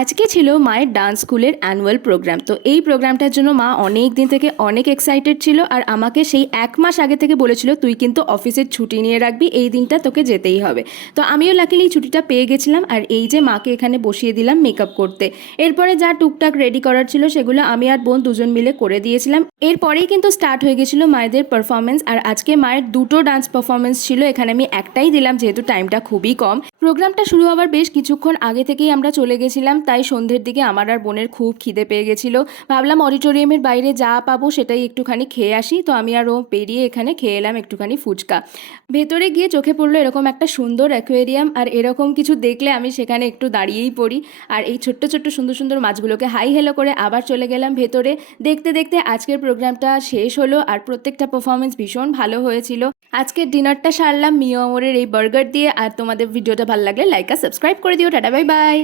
আজকে ছিল মায়ের ডান্স স্কুলের অ্যানুয়াল প্রোগ্রাম। তো এই প্রোগ্রামটার জন্য মা অনেক দিন থেকে অনেক এক্সাইটেড ছিল, আর আমাকে সেই 1 মাস আগে থেকে বলেছিল তুই কিন্তু অফিসের ছুটি নিয়ে রাখবি, এই দিনটা তোকে যেতেই হবে। তো আমিও লাকিলি ছুটিটা পেয়ে গেছিলাম, আর এই যে মাকে এখানে বসিয়ে দিলাম মেকআপ করতে। এরপরে যা টুকটাক রেডি করার ছিল সেগুলো আমি আর বোন দুজন মিলে করে দিয়েছিলাম। এরপরেই কিন্তু স্টার্ট হয়ে গেছিলো মায়েদের পারফরমেন্স, আর আজকে মায়ের দুটো ডান্স পারফরমেন্স ছিল। এখানে আমি একটাই দিলাম যেহেতু টাইমটা খুবই কম। প্রোগ্রামটা শুরু হওয়ার বেশ কিছুক্ষণ আগে থেকেই আমরা চলে গেছিলাম, তাই সন্ধ্যের দিকে আমার আর বোনের খুব খিদে পেয়ে গেছিলো। ভাবলাম অডিটোরিয়ামের বাইরে যা পাবো সেটাই একটুখানি খেয়ে আসি। তো আমি আর ও বেরিয়ে এখানে খেয়ে এলাম একটুখানি ফুচকা। ভেতরে গিয়ে চোখে পড়লো এরকম একটা সুন্দর অ্যাকোয়ারিয়াম, আর এরকম কিছু দেখলে আমি সেখানে একটু দাঁড়িয়েই পড়ি। আর এই ছোট্ট ছোট্ট সুন্দর সুন্দর মাছগুলোকে হাই হেলো করে আবার চলে গেলাম ভেতরে। দেখতে দেখতে আজকের প্রোগ্রামটা শেষ হলো, আর প্রত্যেকটা পারফরমেন্স ভীষণ ভালো হয়েছিল। আজকের ডিনারটা সারলাম মিও আমরের এই বার্গার দিয়ে। আর তোমাদের ভিডিওটা ভালো লাগলে লাইক আর সাবস্ক্রাইব করে দিও। Tata, bye bye.